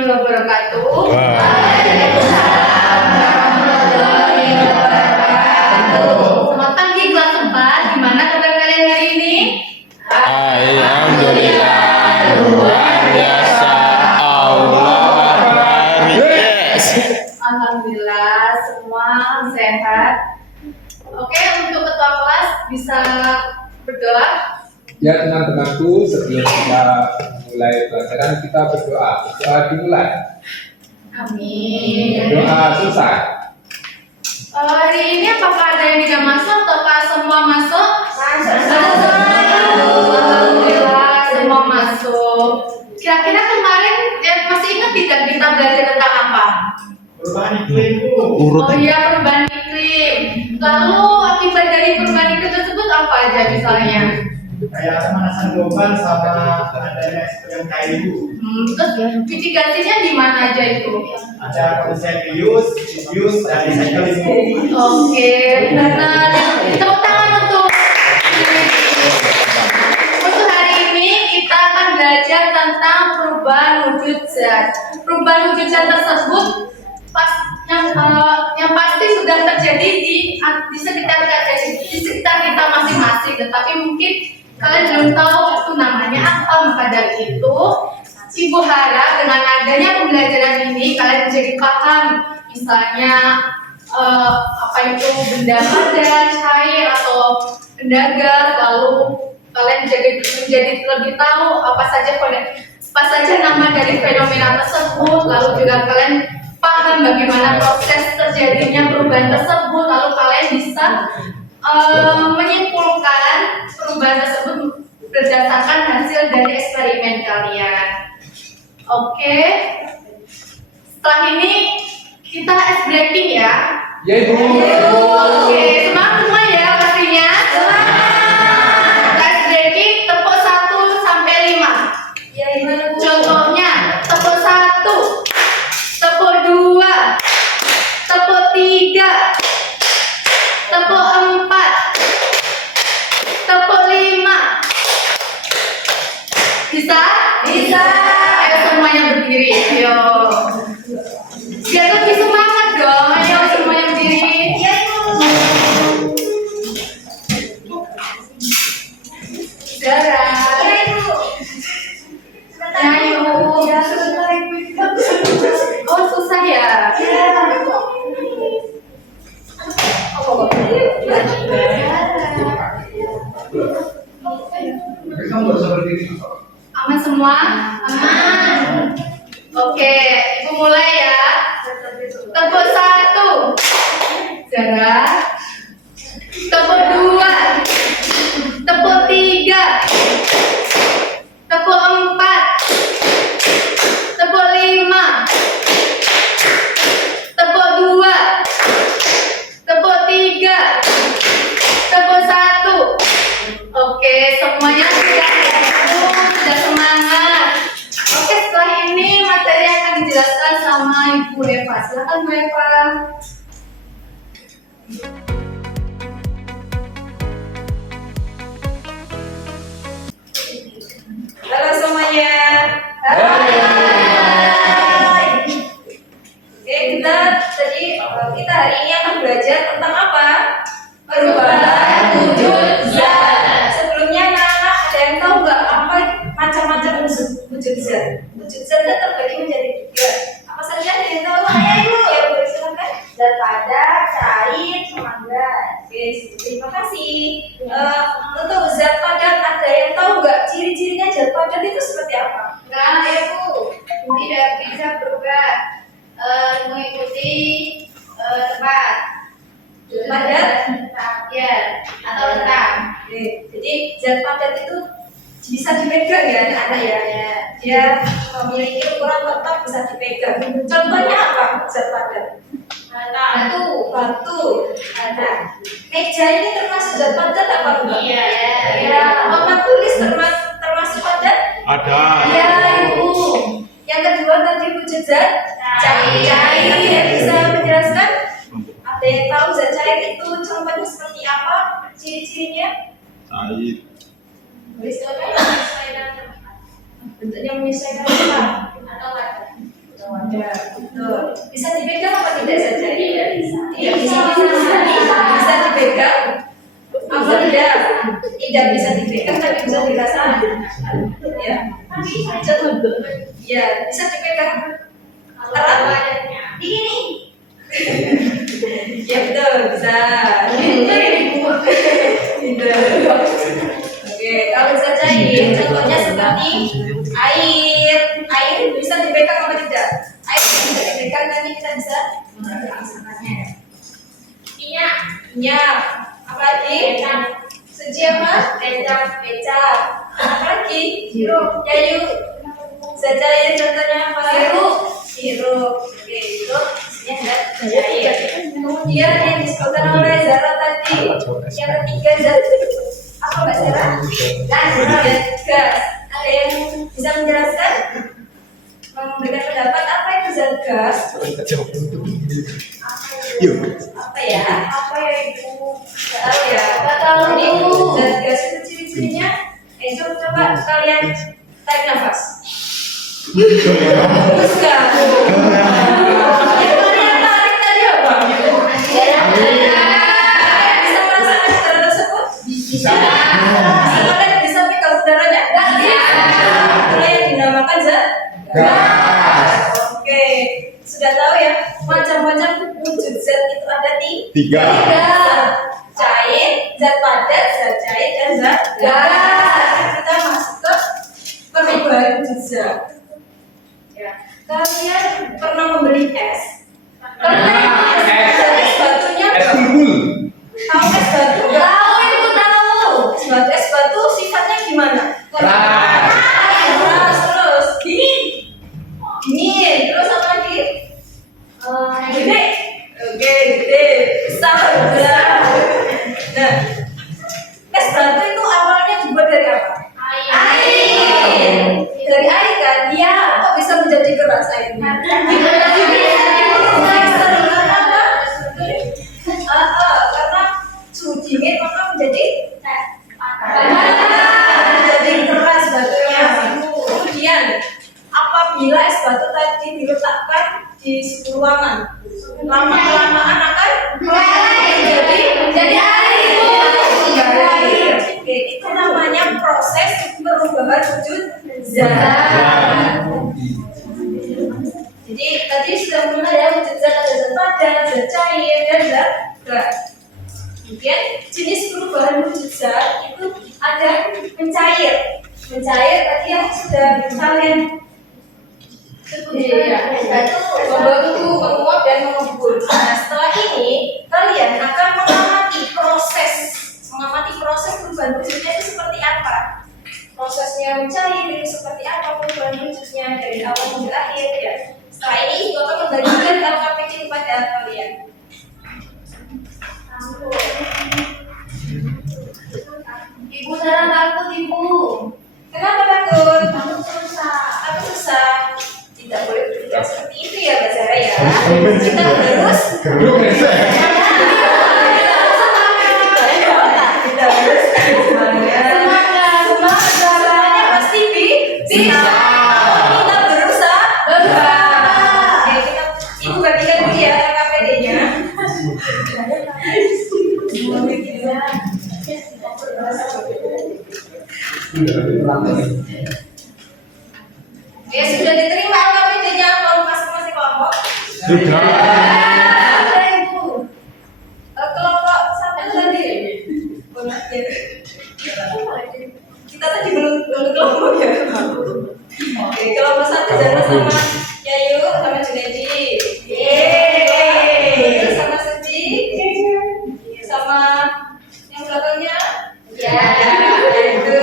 warahmatullahi wabarakatuh. Waalaikumsalam warahmatullahi wabarakatuh. Selamat pagi kelas 4. Gimana kabar kalian hari ini? Alhamdulillah, luar biasa. Allah barik. Alhamdulillah semua sehat. Oke, untuk ketua kelas bisa berdoa. Ya teman-temanku, sebelum kita mulai pelajaran kita berdoa. Berdoa dimulai. Amin. Doa selesai. Hari ini apakah ada yang tidak masuk atau semua masuk? Masuk. Alhamdulillah semua masuk. Kira-kira kemarin masih ingat tidak kita belajar tentang apa? Perubahan iklim, Bu. Oh iya, perubahan iklim. Lalu akibat dari perubahan iklim tersebut apa aja misalnya? Kayak pemanasan global sama adanya ekstrem kayu, Bu. Terus mitigasinya di mana aja itu? Ada konsep reuse, dan recycling, Bu. Oke, benar. Tepuk tangan untuk hari ini kita akan belajar tentang perubahan wujud zat. Perubahan wujud zat tersebut yang pasti sudah terjadi di sekitar kita masing-masing, tetapi mungkin kalian belum tahu itu namanya apa. Maka dari itu Ibu harap dengan adanya pembelajaran ini kalian menjadi paham, misalnya apa itu benda padat, cair atau benda gas. Lalu kalian menjadi lebih tahu apa saja nama dari fenomena tersebut. Lalu juga kalian paham bagaimana proses terjadinya perubahan tersebut. Lalu kalian bisa menyimpulkan perubahan tersebut berdasarkan hasil dari eksperimen kalian. Oke. Setelah ini kita ice breaking ya. Ya Ibu. Oke, semangat semua ya pastinya. Ice breaking tepuk 1 sampai 5. Ya, Ibu. Contohnya tepuk 1, tepuk 2, tepuk 3, tepuk 4, tepuk 5. Bisa? Bisa. Ayo semuanya berdiri. Ayo. Biar lebih semangat dong. Ayo semuanya berdiri. Ya, Ibu. Darah. Ya, Ibu. Ayo. Ya, sebentar, Ibu. Oh susah ya. Ya. Kamu harus seperti ini. Aman semua? Aman. Oke, Ibu mulai ya. Tepuk 1, Zara. Tepuk 2, tepuk 3, tepuk 4, tepuk 5, tepuk 2, tepuk 3, tepuk 1. Oke, semuanya sudah semangat. Oke, setelah ini materi akan dijelaskan sama Ibu Eva. Silakan Bu Eva. Halo semuanya. Hai. Oke, kita hari ini akan belajar tentang apa? Perubahan wujud zat. Sebelumnya anak-anak ada yang tahu nggak apa macam-macam wujud zat? Wujud zat kan terbagi menjadi 3. Apa saja ada yang tahu? Ayo Ibu, ya boleh silakan. Zat padat, cair, sama gas. Oke, terima kasih. Untuk zat padat ada yang tahu nggak ciri-cirinya zat padat itu seperti apa? Nah, Ibu tidak bisa berubah mengikuti tempat. Padat? Ya, atau lengkap. Oke, jadi zat padat itu bisa dipegang ya anak-anak ya. Dia memiliki ukuran tetap bisa dipegang. Contohnya apa zat padat? Batu. Ada. Meja ini termasuk zat padat apa enggak? Iya. Ya. Papan tulis termasuk padat? Ada. Iya, Ibu. Yang kedua tadi wujud zat cair. Yang bisa menjelaskan? Ada yang tahu zat cair itu contohnya seperti apa? Ciri-cirinya? Cair. Boleh silakan. Bentuknya menyesuaikan apa? Atau wadah. Betul. Bisa dipegang apa tidak saja? Iya, bisa dipegang apa tidak? Tidak bisa dipegang tapi bisa dirasakan. Ya. Ya, bisa dipegang. Erat. Ini. Ya betul, bisa. Oke, kalau bisa cair, contohnya seperti air. Air bisa dipegang apa tidak? Air bisa dipegang, nanti kita bisa merasakannya. Minyak. Apa lagi? Suci apa? Kecap. Apa lagi? Sirup. Yayu. Bisa cair, contohnya apa? Sirup. Oke, itu isinya cair. Kemudian yang disebutkan oleh Zara tadi, yang ketiga zat apa Mbak Zara? Gas. Ada yang bisa menjelaskan? Memberikan pendapat apa itu zat gas? Apa ya? Nggak tahu ya. Jadi zat gas itu ciri-cirinya. Coba kalian tarik nafas. Teruskan. Yang kalian tarik tadi apa? Bisa merasakan udara tersebut? Bisa. Kalian bisa pegang udaranya? Enggak bisa. Itulah yang dinamakan zat gas. Oke, sudah tahu ya macam-macam wujud zat itu ada tiga. Cair, zat padat, zat cair, dan zat gas. Kita masuk ke perubahan wujud zat. Ya. Kalian pernah membeli es? Pernah. Es batunya? Es unggul. Tahu es batu? Tahu. Es batu sifatnya gimana? Keras. Terus dingin. Terus apa lagi? Gede. Oke, gede. Besar. Nah, es batu itu awalnya dibuat dari apa? Air. Dari air kan? Iya. Kok bisa menjadi keras airnya? Karena suhu dingin maka menjadi keras batunya. Kemudian apabila es batu tadi diletakkan di suhu ruangan, lama-kelamaan akan menjadi air. Oke, itu namanya proses perubahan wujud zat. Jadi tadi sudah mulai ya wujud zat ada zat padat, zat cair, dan zat gas. Kemudian jenis perubahan wujud zat itu ada mencair. Mencair tadi yang sudah kalian membentuk, menguap dan mengembul. Nah, setelah ini kalian akan mengamati proses perubahan wujudnya itu seperti apa. Prosesnya mencair itu seperti apa perubahan wujudnya dari awal hingga akhir ya. Setelah ini Ibu akan membagikan LKPD kepada kalian. Ibu jangan takut Ibu. Kenapa takut? Takut susah. Tidak boleh berpikir seperti itu ya Mbak Zara ya. Kita harus semangat pasti bisa. Kita berusaha. Oke, Ibu bagikan dulu ya KPD-nya. Ya sudah diterima KPD-nya kalau masing-masing kelompok. Sudah. Ada Ibu. Kelompok satu tadi. Kita tadi belum kelompok ya. Oke, kelompok satu Zara sama Yayu sama Junaidi. Terus sama Suci. Sama yang belakangnya. Ya, itu.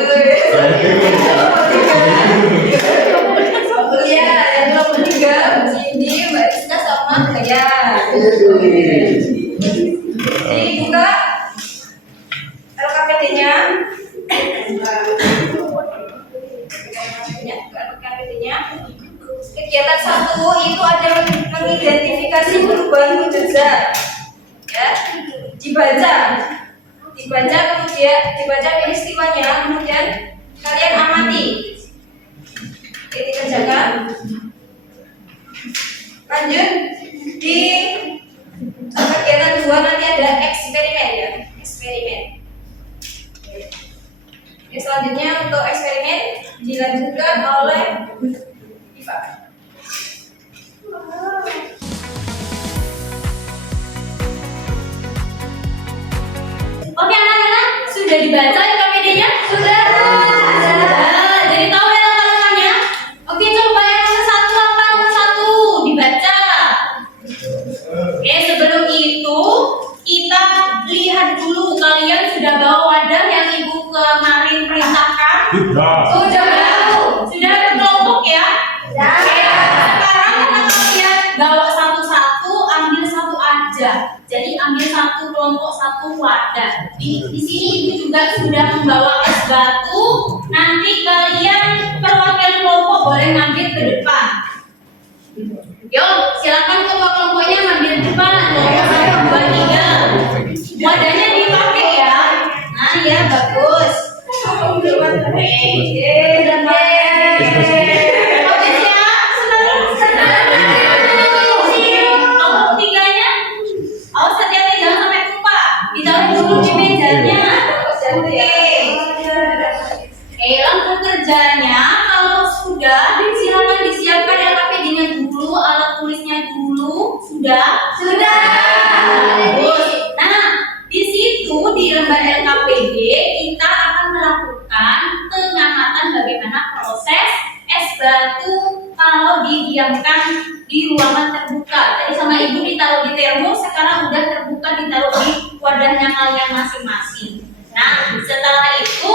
Ya, yang kelompok tiga Cindy, Mbak Rizka sama saya. Jadi buka LKPD-nya. LKPD-nya. Kegiatan 1 itu ada mengidentifikasi perubahan wujud zat. Ya, dibaca kemudian dibaca peristiwanya, kemudian kalian amati. Oke, dikerjakan. Lanjut di kegiatan 2 nanti ada eksperimen ya, eksperimen. Oke, selanjutnya untuk eksperimen dilanjutkan oleh Iva. Oke anak-anak, sudah dibaca KPD-nya? Sudah. Jadi tahu ya langkah-langkahnya? Oke, coba yang nomor 1, apa nomor 1? Dibaca. Oke, sebelum itu kita lihat dulu kalian sudah bawa wadah yang ibu kemarin perintahkan? Sudah berkelompok ya? Oke, sekarang karena kalian bawa satu-satu, ambil satu aja. Jadi ambil satu kelompok, satu wadah. Di sini ibu juga sudah membawa es batu. Nanti kalian perwakilan kelompok boleh ngambil ke depan. Yuk, silakan kelompok-kelompoknya ngambil ke depan. Kelompok 1, 2, 3. Wadahnya dipakai ya. Nah ya, bagus. Oke, oke siap. Kelompok 3-nya. Awas hati-hati jangan sampai tumpah. Ditaruh dulu di mejanya. Oke. Lampu kerjanya kalau sudah silakan disiapkan LKPD-nya dulu, alat tulisnya dulu. Sudah? Sudah. Bagus. Nah, di situ di lembar LKPD kita akan melakukan pengamatan bagaimana proses es batu kalau didiamkan di ruangan terbuka. Tadi sama ibu ditaruh di termos, sekarang udah terbuka ditaruh di wadahnya kalian masing-masing. Nah, setelah itu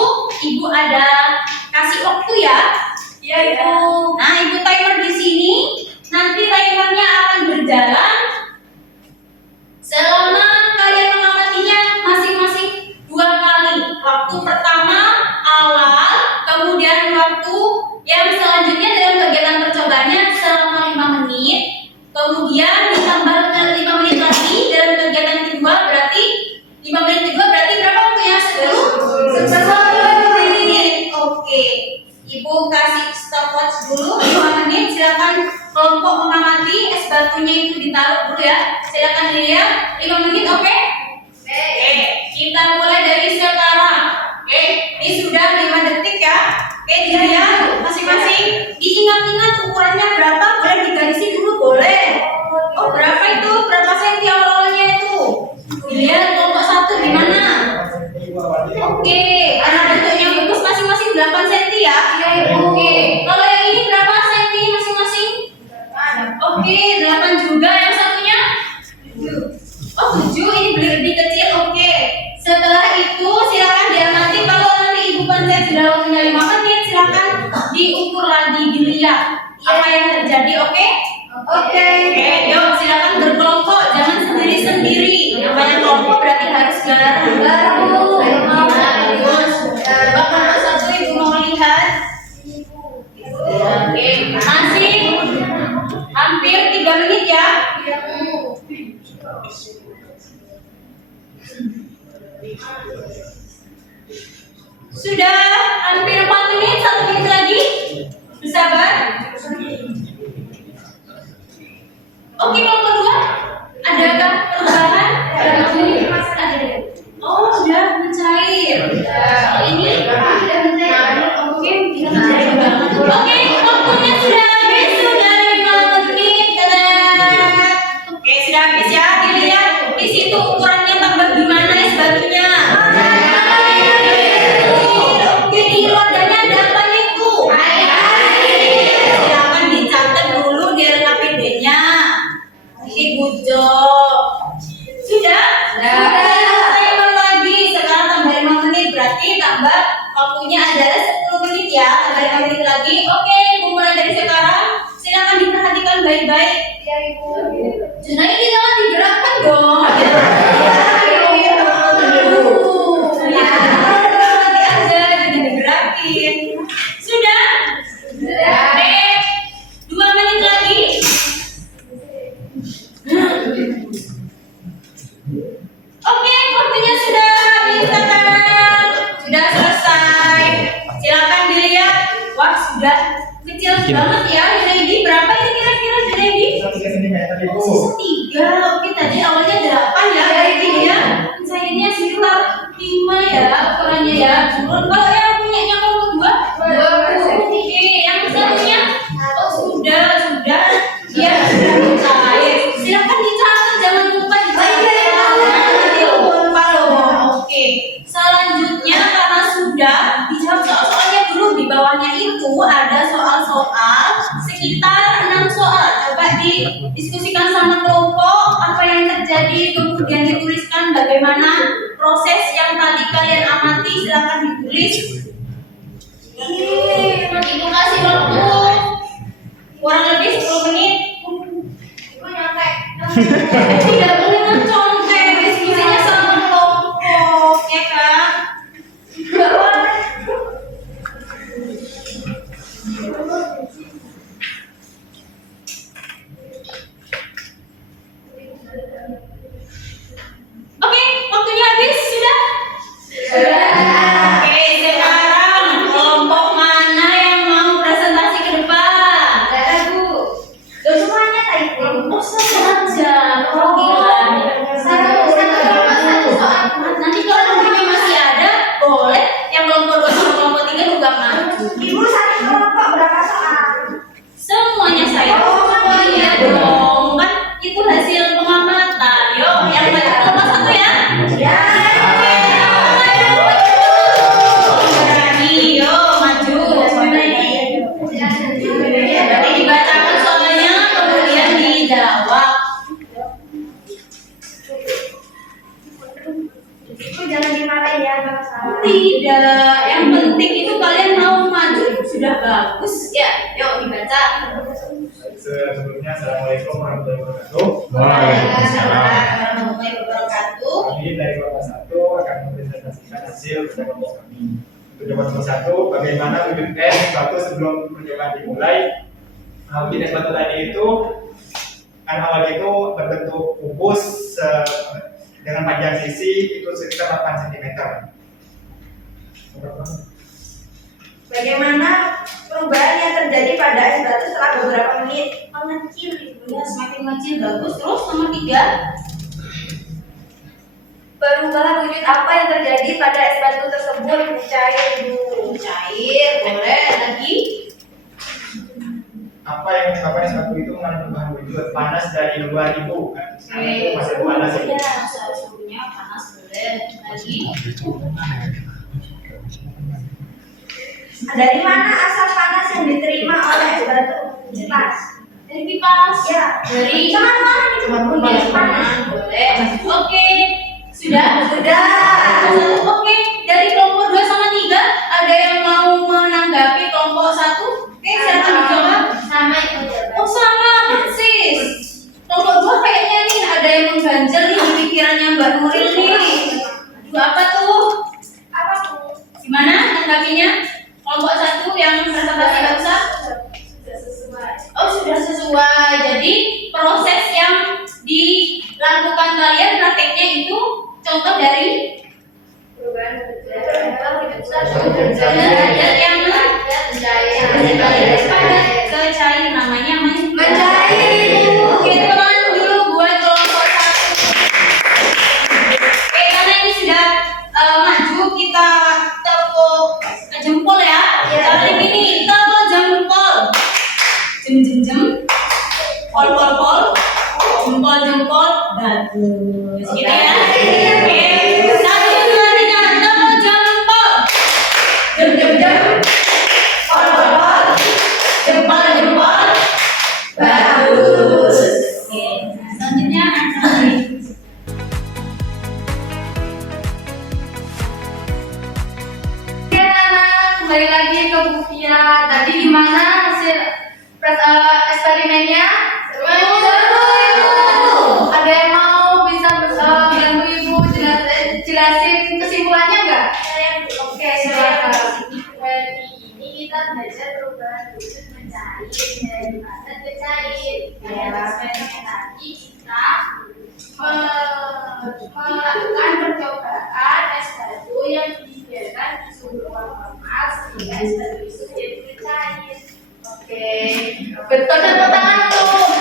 ibu ada kasih waktu ya. Iya ibu. Nah, ibu timer di sini. Nanti timernya akan berjalan selama kalian mengamatinya masing-masing 2 kali. Waktu pertama awal, kemudian waktu yang selanjutnya dalam kegiatan percobaannya selama 5 menit. Kemudian ditambah 5 menit lagi dalam kegiatan kedua, berarti 5 menit kedua berarti berapa waktunya? 10 menit. Oke. Ibu kasih stopwatch dulu 5 menit. Silakan kelompok mengamati es batunya itu ditaruh dulu ya. Silakan dilihat 5 menit, oke? Oke. Kita mulai dari sekarang. Oke. Ini sudah 5 detik ya. Oke, dilihat masing-masing. Diingat-ingat ukurannya berapa, boleh digarisi dulu boleh. Oh, berapa itu? Berapa senti awalnya itu? Dilihat kelompok 1 gimana? Oke, karena bentuknya bagus masing-masing 8 cm ya. Oke, kalau yang ini berapa cm masing-masing? Oke, 8 juga. Yang satunya? Oh, 7. Ini lebih kecil. Oke. Setelah itu silakan diamati. Kalau nanti ibu pencet sudah waktunya 5 menit, silakan diukur lagi, dilihat apa yang terjadi. Oke? Oke, yuk silakan berkelompok, jangan sendiri-sendiri. Namanya kelompok berarti harus bareng. Bagus. Bapak nomor 1 ibu mau lihat. Oke, masih hampir 3 menit ya. Sudah hampir 4 menit, 1 menit lagi. Bersabar. Oke, kelompok 2. Adakah perubahan? Ada. Oh, sudah mencair. Ini sudah mencair. Oke, kita mencair banget. Oke, waktunya sudah habis. Sudah 5 menit. Oke, sudah habis ya. Dilihat di situ ukurannya tambah gimana es batunya. Oke, di wadahnya ada apa itu? Silakan dicatat dulu di LKPD-nya. Ini bujok. Sudah? Timer lagi. Sekarang tambah 5 menit. Berarti tambah waktunya adalah 10 menit ya. Tambah 5 menit lagi. Oke, ibu mulai dari sekarang. Silakan diperhatikan baik-baik. Ya ibu. Junaidi jangan digerakkan dong. Nanti aja jadi digerakin. Sudah? Oke. 2 menit lagi. Oke, waktunya sudah habis, kakak. Sudah selesai. Silakan dilihat. Wah, sudah kecil banget ya. Junaidi berapa ini kira-kira Junaidi? cm Ibu. Oh, sisa 3. Oke, tadi awalnya 8 ya. Ini ya. Pencairannya sekitar 5 ya ukurannya ya. Kalau yang punyanya kelompok 2, oke. Yang satunya sudah. Dia sudah mencair. Silakan dicatat, jangan lupa dicatat. Nanti lupa loh. Oke. Selanjutnya karena sudah dijawab soal-soalnya dulu, di bawahnya itu ada soal-soal sekitar 6 soal. Coba didiskusikan sama kelompok apa yang terjadi, kemudian dituliskan bagaimana proses yang tadi kalian amati. Silakan ditulis. Ibu kasih waktu kurang lebih 10 menit. Ibu nyontek. Tidak boleh mencontek, diskusinya sama kelompok, ya kan? Oke, waktunya habis sudah. Oke, sekarang kelompok mana yang mau presentasi ke depan? Loh, semuanya tadi. Oh, satu aja. Oh, gila. Nanti kalau nomornya masih ada, boleh yang kelompok 2 sama kelompok 3 juga maju. Ibu satu kelompok berapa soal? Semuanya saya. Iya dong, kan itu hasil pengamatan. Yuk, yang maju kelompok 1 ya. Ya. Berani, yuk maju. Berani dibacakan soalnya, kemudian dijawab. Ibu jangan dimarahin ya, nggak salah. Tidak, yang penting itu kalian mau maju sudah bagus ya. Yuk dibaca. Sebelumnya Assalamualaikum warahmatullahi wabarakatuh. Waalaikumsalam warahmatullahi wabarakatuh. Kami dari kelompok 1 akan mempresentasikan hasil percobaan kami. Untuk jawaban nomor 1, bagaimana wujud es batu sebelum percobaan dimulai? Wujud es batu tadi itu kan awalnya itu berbentuk kubus dengan panjang sisi itu sekitar 8 cm. Bagaimana perubahan yang terjadi pada es batu setelah beberapa menit? Mengecil ibunya, semakin mengecil bagus. Terus nomor 3. Perubahan wujud apa yang terjadi pada es batu tersebut? Mencair, Ibu. Cair, boleh lagi. Apa yang menyebabkan es batu itu mengalami perubahan wujud? Panas dari luar Ibu. Sekarang itu masih panas ini. Ya, suhunya panas boleh lagi. Dari mana asap panas yang diterima oleh es batu? Kipas. Dari kipas. Ya. Dari Cuman mana nih? Cuman panas. panas. boleh. Oke. Sudah? Sudah. Oke, dari kelompok 2 sama 3 ada yang mau menanggapi kelompok 1? Oke, silakan dijawab. Sama itu. Oh, sama persis. Kelompok 2 kayaknya nih ada yang mengganjal nih di pikirannya Mbak Nuril nih. Apa tuh? Apa tuh? Gimana tanggapinya? Kelompok 1 yang presentasi barusan? Sudah sesuai. Oh, sudah sesuai. Jadi proses yang dilakukan kalian prakteknya itu contoh dari Perubahan derajat yang ke cair, namanya mencair. Oke, teman dulu buat kelompok 1. Oke, karena ini sudah maju, kita tepuk jempol ya. Kali ini tepuk jempol. Jem. Pol. Jempol. Bagus. Gitu ya. Oke. 1, 2, 3, tepuk jempol. Jem. Pol. Jempol. Bagus. Oke. Selanjutnya Kembali lagi ke bukunya. Tadi gimana hasil eksperimennya? Seru. Ada yang mau bisa bantu ibu jelasin kesimpulannya nggak? Oke, silakan. Hari ini kita belajar perubahan wujud mencair dari padat ke cair. Dalam eksperimen tadi kita melakukan percobaan es batu yang dibiarkan di suhu ruangan panas sehingga es batu itu menjadi mencair. Oke, betul, tepuk tangan tuh.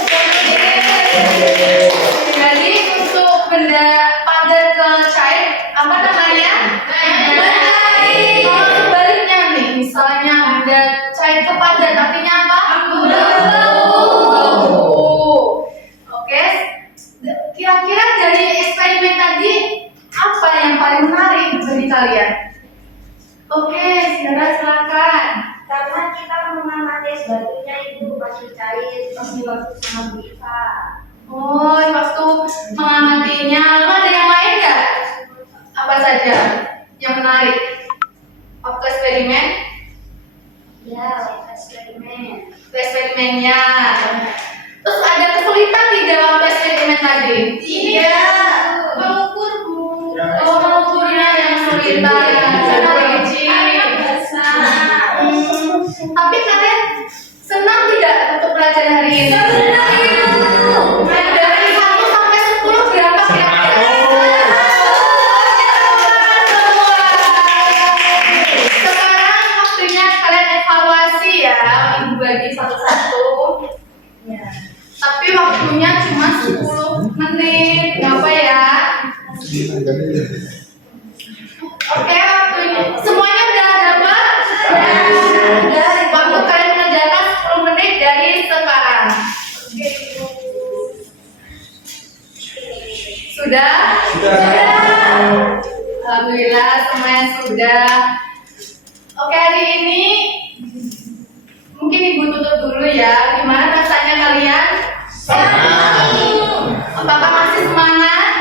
dari eksperimen tadi apa yang paling menarik bagi kalian? Oke, saudara silakan. Karena kita mengamati es batunya itu pasti cair pas di waktu sama Bu Iva. Oh, waktu mengamatinya, lalu ada yang lain nggak? Apa saja yang menarik? Waktu eksperimen? Ya, waktu eksperimen. Waktu eksperimennya. Terus ada kesulitan tidak waktu eksperimen tadi? Iya. Mengukur Bu. Oh, mengukurnya yang kesulitan. Karena licin. Tapi kalian senang tidak untuk belajar hari ini? Dari 1 sampai 10 berapa kira-kira? Sekarang waktunya kalian evaluasi ya, ibu bagi satu-satu. Ya. Tapi waktunya cuma 10 menit, kenapa ya? Oke, waktunya semuanya udah dapat? Waktu kalian mengerjakan 10 menit dari sekarang. Sudah? Alhamdulillah semuanya sudah. Oke, hari ini mungkin ibu tutup dulu ya. Gimana rasanya kalian? Apakah masih semangat?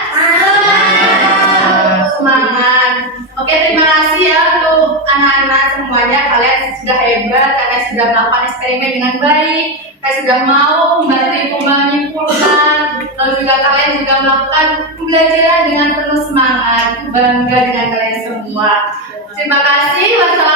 Semangat. Oke, terima kasih ya untuk anak-anak semuanya. Kalian sudah hebat, kalian sudah melakukan eksperimen dengan baik. Kalian sudah mau membantu ibu menyimpulkan. Lalu juga kalian juga melakukan pembelajaran dengan penuh semangat. Bangga dengan kalian semua. Terima kasih. Wassalamualaikum.